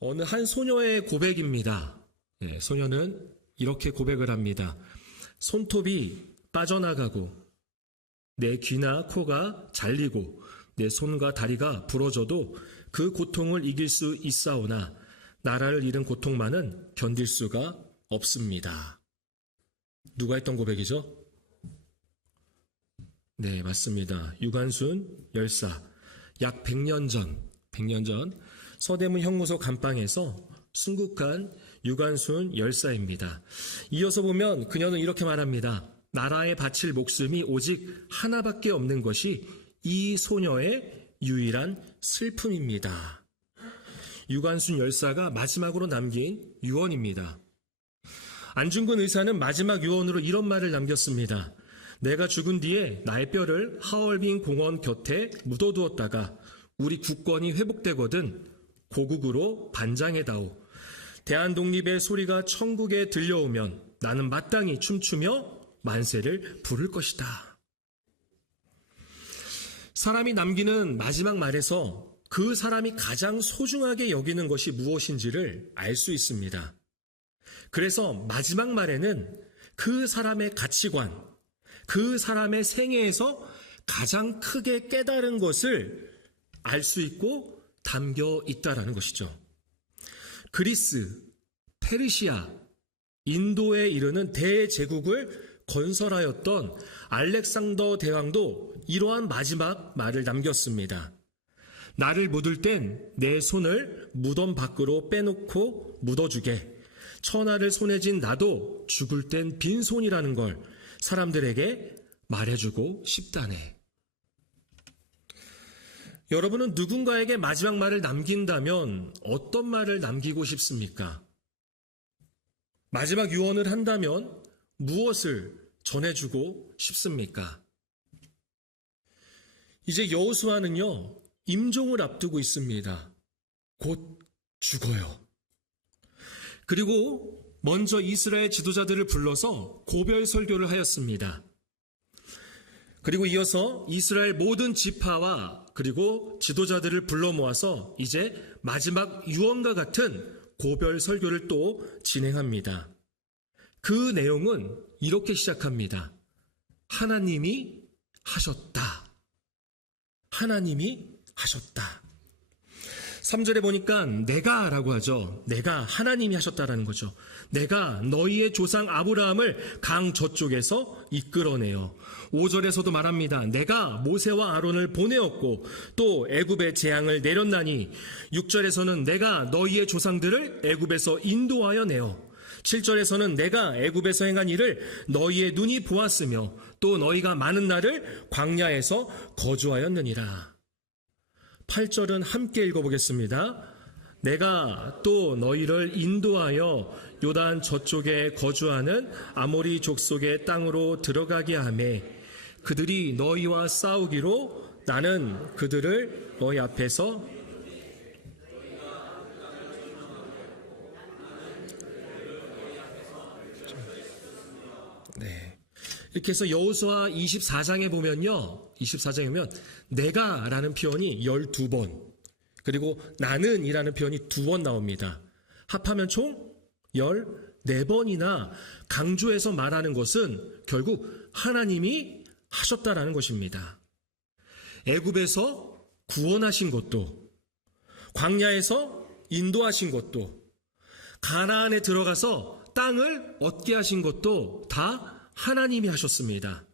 어느 한 소녀의 고백입니다. 소녀는 이렇게 고백을 합니다. 손톱이 빠져나가고 내 귀나 코가 잘리고 내 손과 다리가 부러져도 그 고통을 이길 수 있사오나 나라를 잃은 고통만은 견딜 수가 없습니다. 누가 했던 고백이죠? 네, 맞습니다. 유관순 열사. 약 100년 전 서대문 형무소 감방에서 순국한 유관순 열사입니다. 이어서 보면 그녀는 이렇게 말합니다. 나라에 바칠 목숨이 오직 하나밖에 없는 것이 이 소녀의 유일한 슬픔입니다. 유관순 열사가 마지막으로 남긴 유언입니다. 안중근 의사는 마지막 유언으로 이런 말을 남겼습니다. 내가 죽은 뒤에 나의 뼈를 하얼빈 공원 곁에 묻어두었다가 우리 국권이 회복되거든 고국으로 반장해다오. 대한독립의 소리가 천국에 들려오면 나는 마땅히 춤추며 만세를 부를 것이다. 사람이 남기는 마지막 말에서 그 사람이 가장 소중하게 여기는 것이 무엇인지를 알 수 있습니다. 그래서 마지막 말에는 그 사람의 가치관, 그 사람의 생애에서 가장 크게 깨달은 것을 알 수 있고 담겨 있다라는 것이죠. 그리스, 페르시아, 인도에 이르는 대제국을 건설하였던 알렉산더 대왕도 이러한 마지막 말을 남겼습니다. 나를 묻을 땐 내 손을 무덤 밖으로 빼놓고 묻어주게. 천하를 손에 쥔 나도 죽을 땐 빈손이라는 걸 사람들에게 말해주고 싶다네. 여러분은 누군가에게 마지막 말을 남긴다면 어떤 말을 남기고 싶습니까? 마지막 유언을 한다면 무엇을 전해주고 싶습니까? 이제 여호수아는요, 임종을 앞두고 있습니다. 곧 죽어요. 그리고 먼저 이스라엘 지도자들을 불러서 고별 설교를 하였습니다. 그리고 이어서 이스라엘 모든 지파와 그리고 지도자들을 불러 모아서 이제 마지막 유언과 같은 고별 설교를 또 진행합니다. 그 내용은 이렇게 시작합니다. 하나님이 하셨다. 하나님이 하셨다. 3절에 보니까 내가라고 하죠. 내가 하나님이 하셨다라는 거죠. 내가 너희의 조상 아브라함을 강 저쪽에서 이끌어내요. 5절에서도 말합니다. 내가 모세와 아론을 보내었고 또 애굽의 재앙을 내렸나니 6절에서는 내가 너희의 조상들을 애굽에서 인도하여 내어 7절에서는 내가 애굽에서 행한 일을 너희의 눈이 보았으며 또 너희가 많은 날을 광야에서 거주하였느니라. 8절은 함께 읽어보겠습니다. 내가 또 너희를 인도하여 요단 저쪽에 거주하는 아모리 족속의 땅으로 들어가게 하매 그들이 너희와 싸우기로 나는 그들을 너희 앞에서 이렇게 해서 여호수아 24장에 보면요. 24장에 보면 내가라는 표현이 12번 그리고 나는이라는 표현이 2번 나옵니다. 합하면 총 14번이나 강조해서 말하는 것은 결국 하나님이 하셨다라는 것입니다. 애굽에서 구원하신 것도 광야에서 인도하신 것도 가나안에 들어가서 땅을 얻게 하신 것도 다 하나님이 하셨습니다.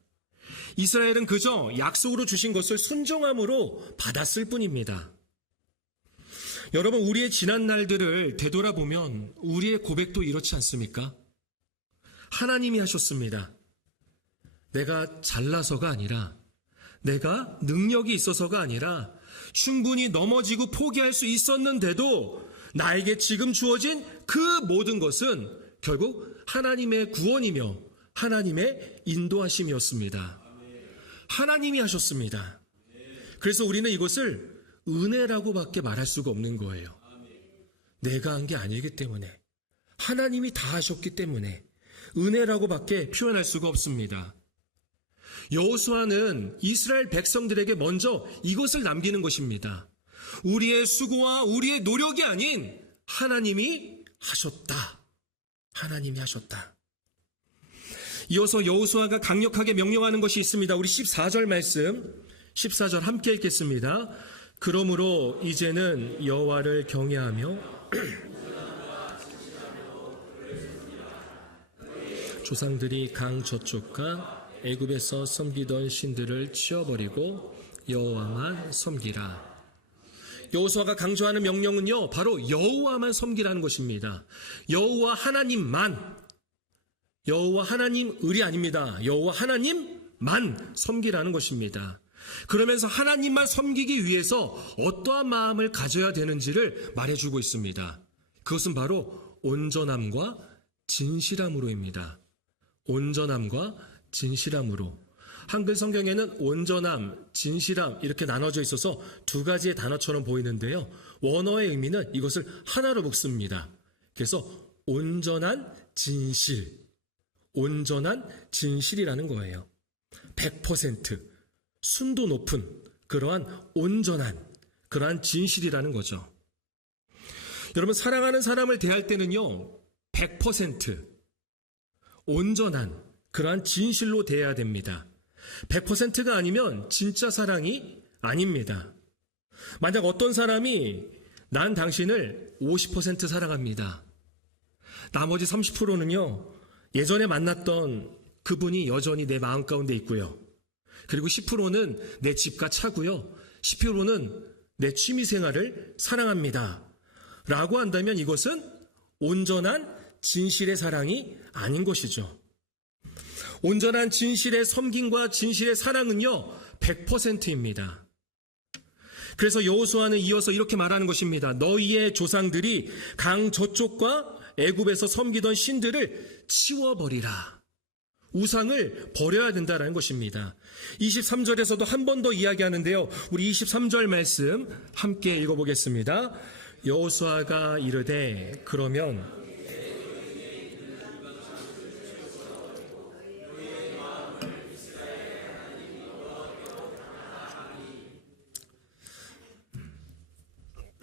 이스라엘은 그저 약속으로 주신 것을 순종함으로 받았을 뿐입니다. 여러분, 우리의 지난 날들을 되돌아보면 우리의 고백도 이렇지 않습니까? 하나님이 하셨습니다. 내가 잘나서가 아니라 내가 능력이 있어서가 아니라 충분히 넘어지고 포기할 수 있었는데도 나에게 지금 주어진 그 모든 것은 결국 하나님의 구원이며 하나님의 인도하심이었습니다. 하나님이 하셨습니다. 그래서 우리는 이것을 은혜라고밖에 말할 수가 없는 거예요. 내가 한 게 아니기 때문에 하나님이 다 하셨기 때문에 은혜라고밖에 표현할 수가 없습니다. 여호수아는 이스라엘 백성들에게 먼저 이것을 남기는 것입니다. 우리의 수고와 우리의 노력이 아닌 하나님이 하셨다. 하나님이 하셨다. 이어서 여호수아가 강력하게 명령하는 것이 있습니다. 우리 14절 말씀, 14절 함께 읽겠습니다. 그러므로 이제는 여호와를 경외하며 조상들이 강 저쪽과 애굽에서 섬기던 신들을 치워버리고 여호와만 섬기라. 여호수아가 강조하는 명령은요, 바로 여호와만 섬기라는 것입니다. 여호와 하나님만, 여호와 하나님 을이 아닙니다. 여호와 하나님만 섬기라는 것입니다. 그러면서 하나님만 섬기기 위해서 어떠한 마음을 가져야 되는지를 말해주고 있습니다. 그것은 바로 온전함과 진실함으로입니다. 온전함과 진실함으로. 한글 성경에는 온전함, 진실함 이렇게 나눠져 있어서 두 가지의 단어처럼 보이는데요. 원어의 의미는 이것을 하나로 묶습니다. 그래서 온전한 진실, 온전한 진실이라는 거예요. 100% 순도 높은 그러한 온전한 그러한 진실이라는 거죠. 여러분, 사랑하는 사람을 대할 때는요, 100% 온전한 그러한 진실로 대해야 됩니다. 100%가 아니면 진짜 사랑이 아닙니다. 만약 어떤 사람이 난 당신을 50% 사랑합니다. 나머지 30%는요, 예전에 만났던 그분이 여전히 내 마음 가운데 있고요. 그리고 10%는 내 집과 차고요. 10%는 내 취미생활을 사랑합니다. 라고 한다면 이것은 온전한 진실의 사랑이 아닌 것이죠. 온전한 진실의 섬김과 진실의 사랑은요, 100%입니다. 그래서 여호수아는 이어서 이렇게 말하는 것입니다. 너희의 조상들이 강 저쪽과 애굽에서 섬기던 신들을 치워버리라. 우상을 버려야 된다는 것입니다. 23절에서도 한 번 더 이야기하는데요. 우리 23절 말씀 함께 읽어보겠습니다. 여호수아가 이르되 그러면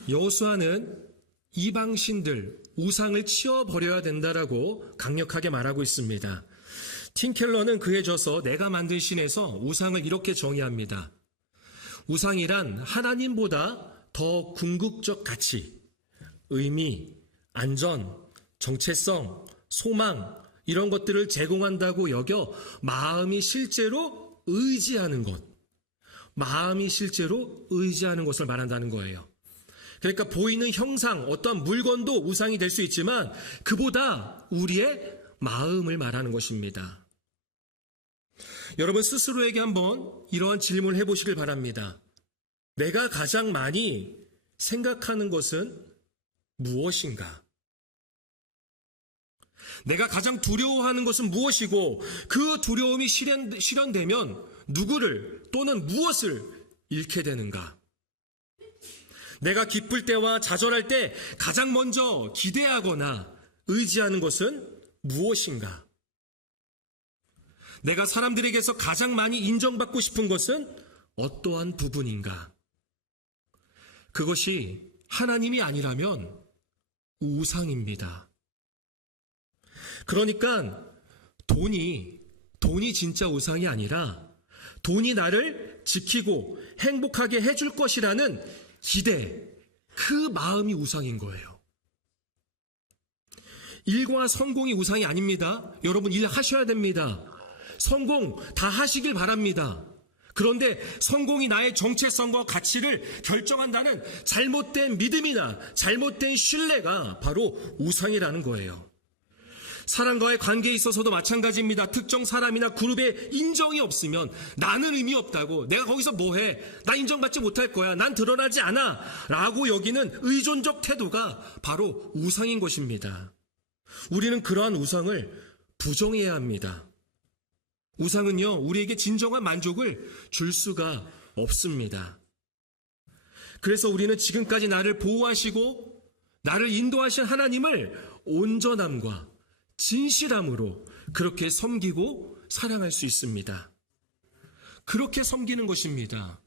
여호수아는 이방신들, 우상을 치워버려야 된다라고 강력하게 말하고 있습니다. 팀 켈러는 그에 져서 내가 만든 신에서 우상을 이렇게 정의합니다. 우상이란 하나님보다 더 궁극적 가치, 의미, 안전, 정체성, 소망 이런 것들을 제공한다고 여겨 마음이 실제로 의지하는 것, 마음이 실제로 의지하는 것을 말한다는 거예요. 그러니까 보이는 형상, 어떠한 물건도 우상이 될 수 있지만 그보다 우리의 마음을 말하는 것입니다. 여러분 스스로에게 한번 이러한 질문을 해보시길 바랍니다. 내가 가장 많이 생각하는 것은 무엇인가? 내가 가장 두려워하는 것은 무엇이고 그 두려움이 실현되면 누구를 또는 무엇을 잃게 되는가? 내가 기쁠 때와 좌절할 때 가장 먼저 기대하거나 의지하는 것은 무엇인가? 내가 사람들에게서 가장 많이 인정받고 싶은 것은 어떠한 부분인가? 그것이 하나님이 아니라면 우상입니다. 그러니까 돈이 진짜 우상이 아니라 돈이 나를 지키고 행복하게 해줄 것이라는 기대, 그 마음이 우상인 거예요. 일과 성공이 우상이 아닙니다. 여러분 일하셔야 됩니다. 성공 다 하시길 바랍니다. 그런데 성공이 나의 정체성과 가치를 결정한다는 잘못된 믿음이나 잘못된 신뢰가 바로 우상이라는 거예요. 사람과의 관계에 있어서도 마찬가지입니다. 특정 사람이나 그룹에 인정이 없으면 나는 의미 없다고, 내가 거기서 뭐해, 나 인정받지 못할 거야, 난 드러나지 않아 라고 여기는 의존적 태도가 바로 우상인 것입니다. 우리는 그러한 우상을 부정해야 합니다. 우상은요, 우리에게 진정한 만족을 줄 수가 없습니다. 그래서 우리는 지금까지 나를 보호하시고 나를 인도하신 하나님을 온전함과 진실함으로 그렇게 섬기고 사랑할 수 있습니다. 그렇게 섬기는 것입니다.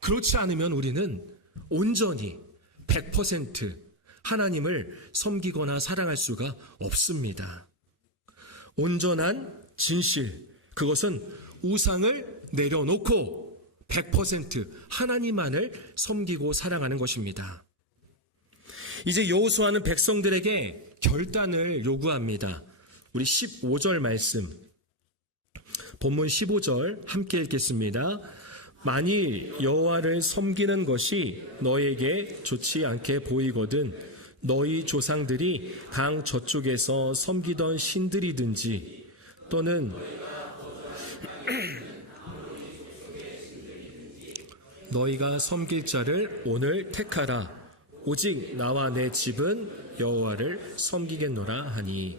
그렇지 않으면 우리는 온전히 100% 하나님을 섬기거나 사랑할 수가 없습니다. 온전한 진실, 그것은 우상을 내려놓고 100% 하나님만을 섬기고 사랑하는 것입니다. 이제 여호수아는 백성들에게 결단을 요구합니다. 우리 15절 말씀, 본문 15절 함께 읽겠습니다. 만일 여호와를 섬기는 것이 너에게 좋지 않게 보이거든 너희 조상들이 강 저쪽에서 섬기던 신들이든지 또는 너희가 섬길 자를 오늘 택하라. 오직 나와 내 집은 여호와를 섬기겠노라 하니.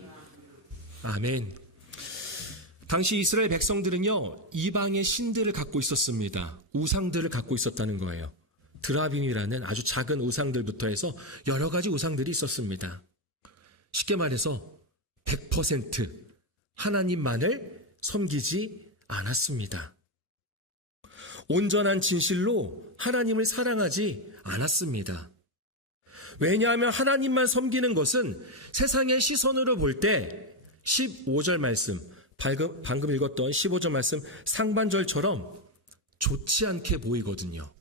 아멘. 당시 이스라엘 백성들은요, 이방의 신들을 갖고 있었습니다. 우상들을 갖고 있었다는 거예요. 드라빔이라는 아주 작은 우상들부터 해서 여러 가지 우상들이 있었습니다. 쉽게 말해서 100% 하나님만을 섬기지 않았습니다. 온전한 진실로 하나님을 사랑하지 않았습니다. 왜냐하면 하나님만 섬기는 것은 세상의 시선으로 볼 때 15절 말씀, 방금 읽었던 15절 말씀 상반절처럼 좋지 않게 보이거든요.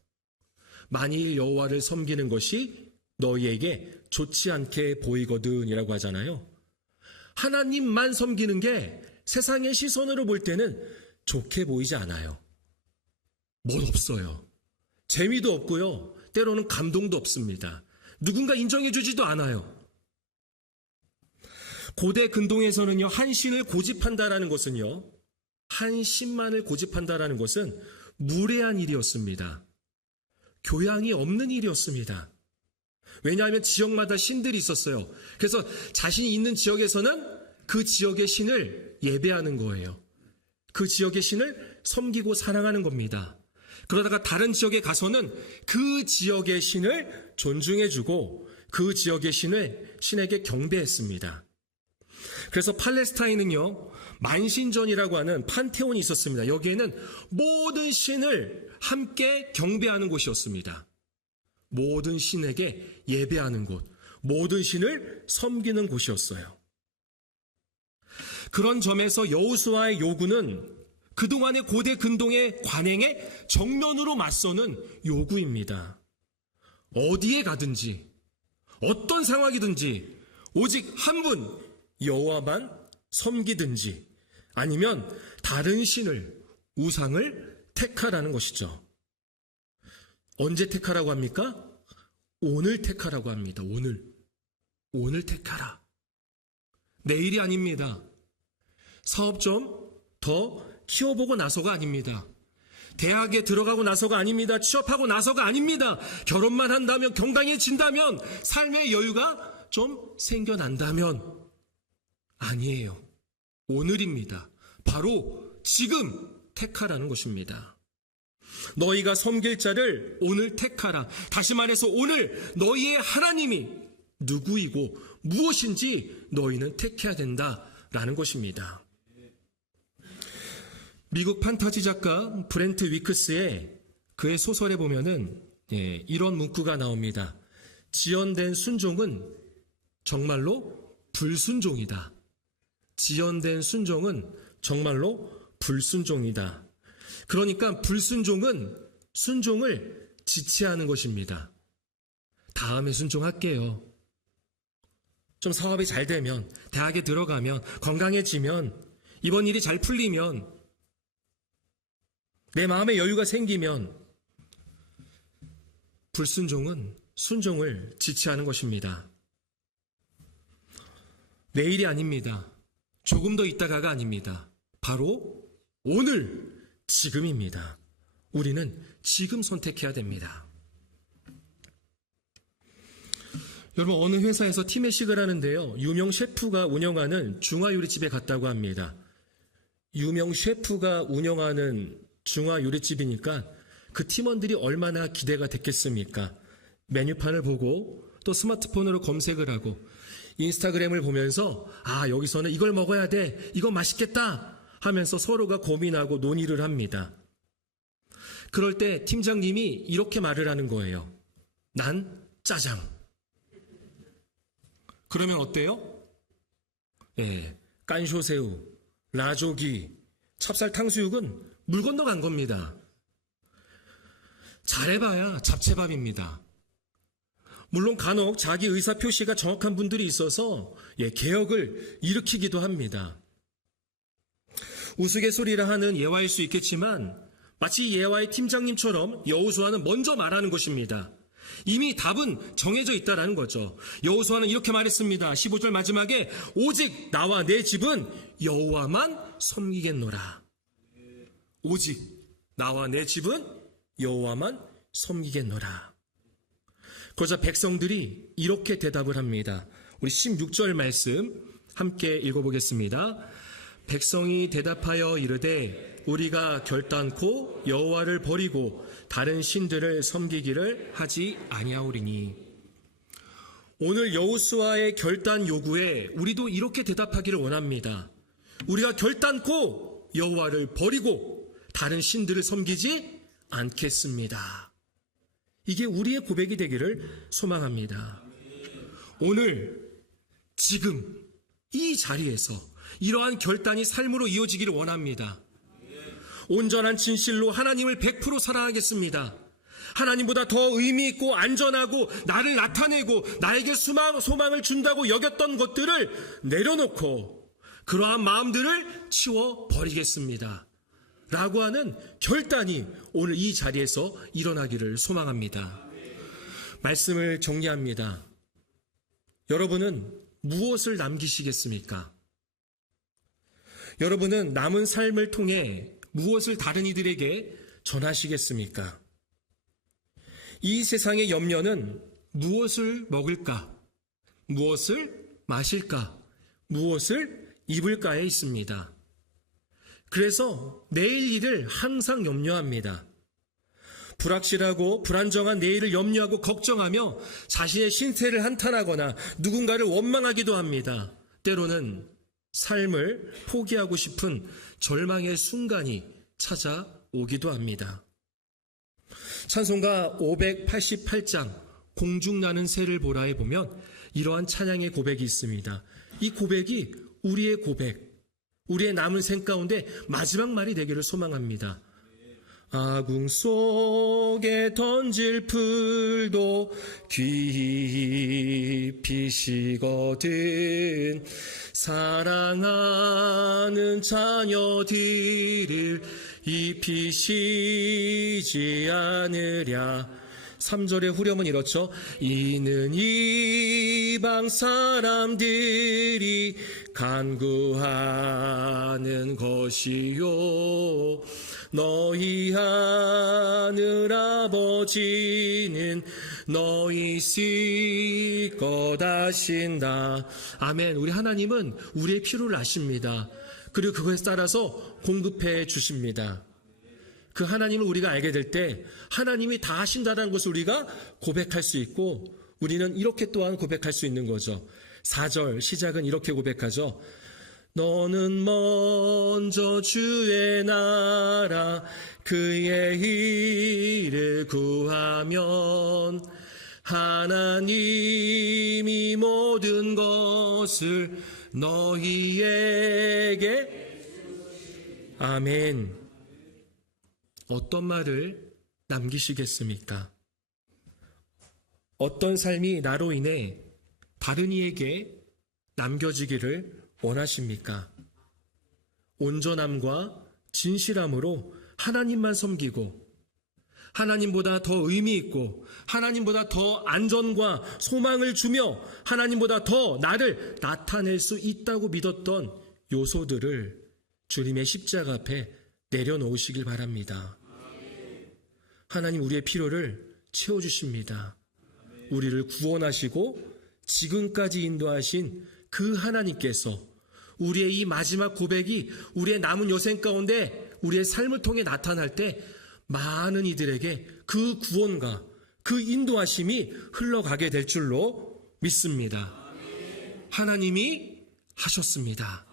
만일 여호와를 섬기는 것이 너희에게 좋지 않게 보이거든이라고 하잖아요. 하나님만 섬기는 게 세상의 시선으로 볼 때는 좋게 보이지 않아요. 뭘 없어요. 재미도 없고요. 때로는 감동도 없습니다. 누군가 인정해주지도 않아요. 고대 근동에서는요, 한 신을 고집한다라는 것은요, 한 신만을 고집한다라는 것은 무례한 일이었습니다. 교양이 없는 일이었습니다. 왜냐하면 지역마다 신들이 있었어요. 그래서 자신이 있는 지역에서는 그 지역의 신을 예배하는 거예요. 그 지역의 신을 섬기고 사랑하는 겁니다. 그러다가 다른 지역에 가서는 그 지역의 신을 존중해주고 그 지역의 신에게 경배했습니다. 그래서 팔레스타인은요, 만신전이라고 하는 판테온이 있었습니다. 여기에는 모든 신을 함께 경배하는 곳이었습니다. 모든 신에게 예배하는 곳, 모든 신을 섬기는 곳이었어요. 그런 점에서 여호수아의 요구는 그동안의 고대 근동의 관행에 정면으로 맞서는 요구입니다. 어디에 가든지 어떤 상황이든지 오직 한 분 여호와만 섬기든지 아니면 다른 신을, 우상을 택하라는 것이죠. 언제 택하라고 합니까? 오늘 택하라고 합니다. 오늘 택하라. 내일이 아닙니다. 사업 좀 더 키워보고 나서가 아닙니다. 대학에 들어가고 나서가 아닙니다. 취업하고 나서가 아닙니다. 결혼만 한다면, 건강해진다면, 삶의 여유가 좀 생겨난다면 아니에요. 오늘입니다. 바로 지금 택하라는 것입니다. 너희가 섬길 자를 오늘 택하라. 다시 말해서 오늘 너희의 하나님이 누구이고 무엇인지 너희는 택해야 된다라는 것입니다. 미국 판타지 작가 브렌트 위크스의 그의 소설에 보면은 이런 문구가 나옵니다. 지연된 순종은 정말로 불순종이다. 지연된 순종은 정말로 불순종이다. 그러니까 불순종은 순종을 지체하는 것입니다. 다음에 순종할게요. 좀 사업이 잘 되면, 대학에 들어가면, 건강해지면, 이번 일이 잘 풀리면, 내 마음에 여유가 생기면, 불순종은 순종을 지체하는 것입니다. 내일이 아닙니다. 조금 더 있다가가 아닙니다. 바로 오늘, 지금입니다. 우리는 지금 선택해야 됩니다. 여러분, 어느 회사에서 팀회식을 하는데요, 유명 셰프가 운영하는 중화요리집에 갔다고 합니다. 유명 셰프가 운영하는 중화요리집이니까 그 팀원들이 얼마나 기대가 됐겠습니까? 메뉴판을 보고 또 스마트폰으로 검색을 하고 인스타그램을 보면서 여기서는 이걸 먹어야 돼, 이거 맛있겠다 하면서 서로가 고민하고 논의를 합니다. 그럴 때 팀장님이 이렇게 말을 하는 거예요. 난 짜장. 그러면 어때요? 예, 깐쇼새우, 라조기, 찹쌀 탕수육은 물 건너간 겁니다. 잘해봐야 잡채밥입니다. 물론 간혹 자기 의사 표시가 정확한 분들이 있어서 개혁을 일으키기도 합니다. 우스갯소리라 하는 예화일 수 있겠지만 마치 예화의 팀장님처럼 여호수아는 먼저 말하는 것입니다. 이미 답은 정해져 있다라는 거죠. 여호수아는 이렇게 말했습니다. 15절 마지막에 오직 나와 내 집은 여호와만 섬기겠노라. 오직 나와 내 집은 여호와만 섬기겠노라. 그러자 백성들이 이렇게 대답을 합니다. 우리 16절 말씀 함께 읽어보겠습니다. 백성이 대답하여 이르되 우리가 결단코 여호와를 버리고 다른 신들을 섬기기를 하지 아니하오리니. 오늘 여호수아의 결단 요구에 우리도 이렇게 대답하기를 원합니다. 우리가 결단코 여호와를 버리고 다른 신들을 섬기지 않겠습니다. 이게 우리의 고백이 되기를 소망합니다. 오늘 지금 이 자리에서 이러한 결단이 삶으로 이어지기를 원합니다. 온전한 진실로 하나님을 100% 사랑하겠습니다. 하나님보다 더 의미 있고 안전하고 나를 나타내고 나에게 소망을 준다고 여겼던 것들을 내려놓고 그러한 마음들을 치워버리겠습니다. 라고 하는 결단이 오늘 이 자리에서 일어나기를 소망합니다. 말씀을 정리합니다. 여러분은 무엇을 남기시겠습니까? 여러분은 남은 삶을 통해 무엇을 다른 이들에게 전하시겠습니까? 이 세상의 염려는 무엇을 먹을까, 무엇을 마실까, 무엇을 입을까에 있습니다. 그래서 내일 일을 항상 염려합니다. 불확실하고 불안정한 내일을 염려하고 걱정하며 자신의 신세를 한탄하거나 누군가를 원망하기도 합니다. 때로는 삶을 포기하고 싶은 절망의 순간이 찾아오기도 합니다. 찬송가 588장 공중나는 새를 보라에 보면 이러한 찬양의 고백이 있습니다. 이 고백이 우리의 고백, 우리의 남은 생 가운데 마지막 말이 되기를 소망합니다. 아궁 속에 던질 풀도 깊이 시거든 사랑하는 자녀들을 입히시지 않으랴. 3절의 후렴은 이렇죠. 이는 이방 사람들이 간구하는 것이요 너희 하늘 아버지는 너희 쓸 것 아신다. 아멘. 우리 하나님은 우리의 필요를 아십니다. 그리고 그것에 따라서 공급해 주십니다. 그 하나님을 우리가 알게 될 때 하나님이 다 하신다는 것을 우리가 고백할 수 있고 우리는 이렇게 또한 고백할 수 있는 거죠. 4절 시작은 이렇게 고백하죠. 너는 먼저 주의 나라 그의 일을 구하면 하나님이 모든 것을 너희에게 아멘. 어떤 말을 남기시겠습니까? 어떤 삶이 나로 인해 다른 이에게 남겨지기를 원하십니까? 온전함과 진실함으로 하나님만 섬기고 하나님보다 더 의미 있고 하나님보다 더 안전과 소망을 주며 하나님보다 더 나를 나타낼 수 있다고 믿었던 요소들을 주님의 십자가 앞에 내려놓으시길 바랍니다. 하나님 우리의 필요를 채워주십니다. 우리를 구원하시고 지금까지 인도하신 그 하나님께서 우리의 이 마지막 고백이 우리의 남은 여생 가운데 우리의 삶을 통해 나타날 때 많은 이들에게 그 구원과 그 인도하심이 흘러가게 될 줄로 믿습니다. 하나님이 하셨습니다.